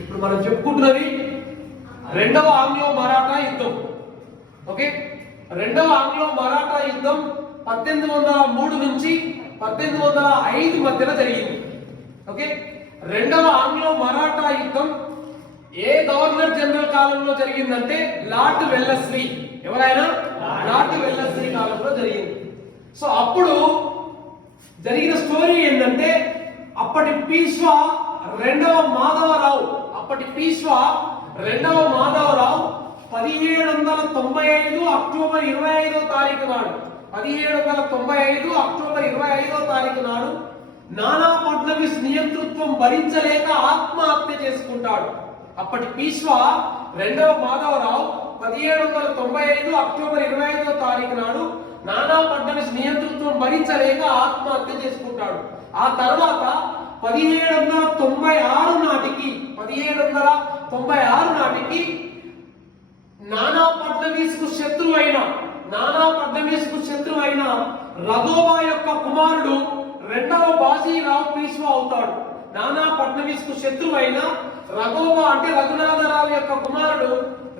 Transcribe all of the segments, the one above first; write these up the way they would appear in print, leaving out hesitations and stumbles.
ఇప్పుడు మనం చెప్పుకుంటున్నది రెండవ ఆంగ్లో మరాఠా యుద్ధం. ఓకే, రెండవ ఆంగ్లో మరాఠా యుద్ధం 1803 నుంచి 1805 మధ్యన జరిగింది. ఓకే, రెండవ ఆంగ్లో మరాఠా యుద్ధం ఏ గవర్నర్ జనరల్ కాలంలో జరిగిందంటే లార్డ్ వెల్లస్లీ. ఎవరైనా లార్డ్ వెల్లస్లీ కాలంలో జరిగింది. సో అప్పుడు జరిగిన స్టోరీ ఏంటంటే అప్పటి పీష్వా రెండవ మాధవరావు 1795 అక్టోబర్ 25వ తారీఖు నాడు 1795 అక్టోబర్ 25వ తారీఖు నాడు నానా ఫడ్నవీస్ నియంతృత్వం భరించలేక ఆత్మహత్య చేసుకుంటాడు. అప్పటి పీష్వా రెండవ మాధవరావు 1795 అక్టోబర్ 25వ తారీఖు నాడు నానా ఫడ్నవీస్ నియంతృత్వం భరించలేక ఆత్మహత్య చేసుకుంటాడు. ఆ తర్వాత 1796 నాటికి నానా ఫడ్నవీస్ కు శత్రువైన రఘోబా యొక్క కుమారుడు రెండవ బాజీరావు పీష్వా అవుతాడు. నానా ఫడ్నవీస్ కు శత్రువైన రఘోబా అంటే రఘునాథరావు యొక్క కుమారుడు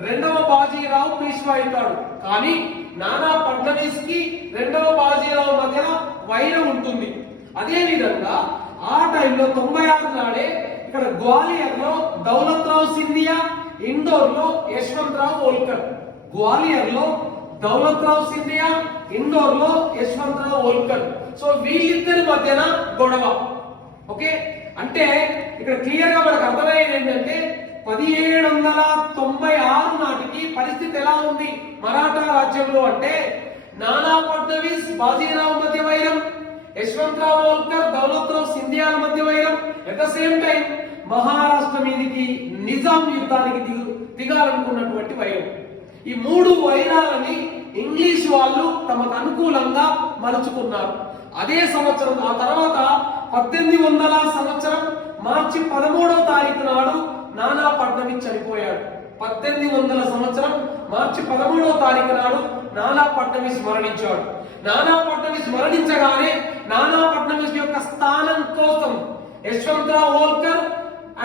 రెండవ బాజీరావు పీష్వా అవుతాడు. కానీ నానా ఫడ్నవీస్ కి రెండవ బాజీరావు మధ్య వైరం ఉంటుంది. అదే విధంగా ఆ టైంలో 96 నాడే ఇక్కడ గ్వాలియర్ లో దౌలత్ రావు సింధియా, ఇండోర్ లో యశ్వంతరావు హోల్కర్. గ్వాలియర్ లో దౌలత్ రావు సింధియా, ఇండోర్ లో యశ్వంతరావు హోల్కర్. సో వీళ్ళిద్దరి మధ్యన గొడవ. ఓకే, అంటే ఇక్కడ క్లియర్ గా మనకు అర్థమయ్యేది ఏంటంటే 1796 నాటికి పరిస్థితి ఎలా ఉంది మరాఠా రాజ్యంలో అంటే నానా ఫడ్నవీస్ బాజీరావు మధ్య వైరం, యశ్వంతరావు హోల్కర్ దౌలత్ రావు సింధియాల మధ్య వైరం. At the same time Maharashtra మీదకి నిజాం యుద్ధానికి దిగాలనుకున్నటువంటి వైరం. ఈ మూడు వైరాలని ఇంగ్లీష్ వాళ్ళు తమకు అనుకూలంగా మలుచుకున్నారు. అదే సంవత్సరం ఆ తర్వాత 1800 సంవత్సరం మార్చి 13వ తారీఖు నాడు నానా ఫడ్నవీస్ చనిపోయాడు. 1800 సంవత్సరం మార్చి 13వ తారీఖు నాడు నానా ఫడ్నవీస్ మరణించాడు. నానా ఫడ్నవీస్ మరణించగానే నానా ఫడ్నవీస్ యొక్క స్థానం కోసం యశ్వంతరావు హోల్కర్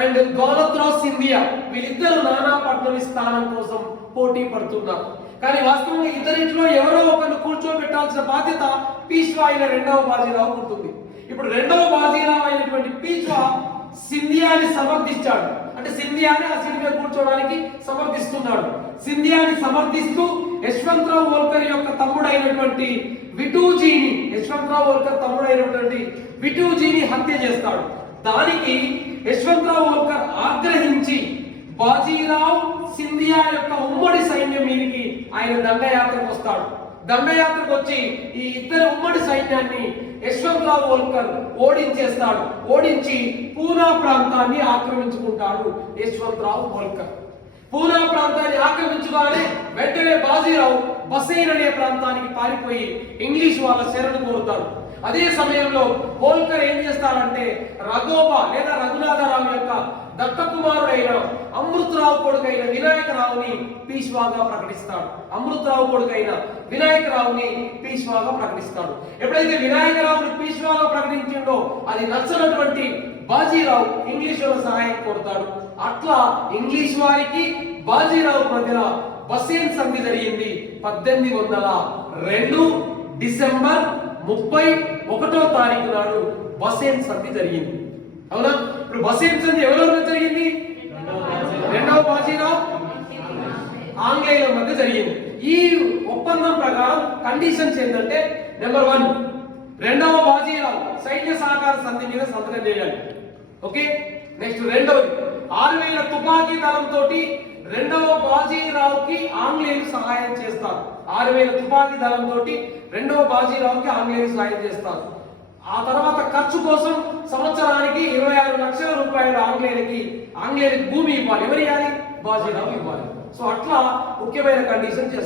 అండ్ దౌలత్ రావు సింధియా వీళ్ళిద్దరు నానా ఫడ్నవీస్ స్థానం కోసం పోటీ పడుతున్నారు. కానీ వాస్తవంగా ఇద్దరిలో ఎవరో ఒకరిని కూర్చోబెట్టాల్సిన బాధ్యత పీష్వా అయిన రెండవ బాజీరావు ఉంటుంది. ఇప్పుడు రెండవ బాజీరావు అయినటువంటి పీష్వా సింధియాని సమర్థించాడు. అంటే సింధియాని ఆ సీట్ మీద కూర్చోవడానికి సమర్థిస్తున్నాడు. సింధియాని సమర్థిస్తూ యశ్వంతరావు హోల్కర్ యొక్క తమ్ముడైనటువంటి విటూజీని హత్య చేస్తాడు. దానికి యశ్వంతరావు హోల్కర్ ఆగ్రహించి బాజీరావు సింధియా యొక్క ఉమ్మడి సైన్యం మీదకి ఆయన దండయాత్రకు వస్తాడు. దండయాత్రకు వచ్చి ఈ ఇద్దరు ఉమ్మడి సైన్యాన్ని యశ్వంతరావు హోల్కర్ ఓడించేస్తాడు. ఓడించి పూనా ప్రాంతాన్ని ఆక్రమించుకుంటాడు యశ్వంతరావు హోల్కర్. పూనా ప్రాంతాన్ని ఆక్రమించగానే వెంటనే బాజీరావు బసైన్ అనే ప్రాంతానికి పారిపోయి ఇంగ్లీష్ వాళ్ళ శరణు కోరుతాడు. అదే సమయంలో హోల్కర్ ఏం చేస్తాడంటే రఘోబా లేదా రఘునాథరావు యొక్క దత్త కుమారుడైన అమృతరావు కొడుకైన వినాయకరావుని పీష్వాగా ప్రకటిస్తాడు. ఎప్పుడైతే వినాయకరావుని పీష్వాగా ప్రకటించిండో అది నచ్చనటువంటి బాజీరావు ఇంగ్లీష్ వాళ్ళ సహాయం కోరుతాడు. అట్లా ఇంగ్లీష్ వారికి బాజీరావు మధ్య బసైన్ సంధి జరిగింది. 1802 డిసెంబర్ 31వ తారీఖు నాడు బసైన్ సంధి జరిగింది. అవునా? ఇప్పుడు బసైన్ సంధి ఎవరెవరి జరిగింది? రెండవ బాజీరావు ఆంగ్లేయుల మధ్య జరిగింది. ఈ ఒప్పందం ప్రకారం కండిషన్స్ ఏంటంటే నెంబర్ 1 రెండవ బాజీరావు సైన్య సహకార సంధి మీద సంతకం చేయాలి. ఓకే, నెక్స్ట్ రెండవది 6000 తుపాకీ దళంతో రెండవ బాజీరావుకి ఆంగ్లేయులు సహాయం చేస్తారు. 6000 తుపాకీ దళంతో రెండవ బాజీరావుకి ఆంగ్లేయులు సహాయం చేస్తారు. ఆ తర్వాత ఖర్చు కోసం సంవత్సరానికి 26 లక్షల రూపాయలు ఆంగ్లేయులకి భూమి ఇవ్వాలి. ఎవరు ఇవ్వాలి? బాజీరావు ఇవ్వాలి. సో అట్లా ముఖ్యమైన కండిషన్ చేస్తారు.